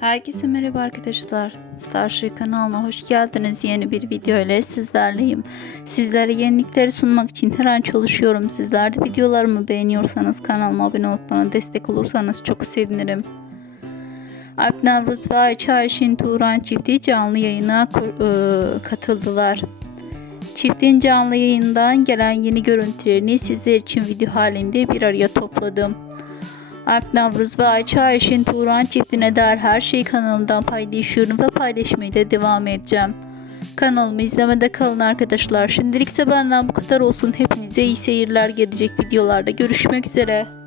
Herkese merhaba arkadaşlar. Starship kanalına hoş geldiniz. Yeni bir video ile sizlerleyim. Sizlere yenilikleri sunmak için her an çalışıyorum. Sizler de videolarımı beğeniyorsanız kanalıma abone olup bana destek olursanız çok sevinirim. Alp Navruz ve Ayça Ayşin Turan çifti canlı yayına e, katıldılar. Çiftin canlı yayından gelen yeni görüntülerini sizler için video halinde bir araya topladım. Alp Navruz ve Ayça Ayşin Turan çiftine dair her şeyi kanalımdan paylaşıyorum ve paylaşmaya da devam edeceğim. Kanalımı izlemede kalın arkadaşlar. Şimdilikse benden bu kadar olsun. Hepinize iyi seyirler gelecek videolarda. Görüşmek üzere.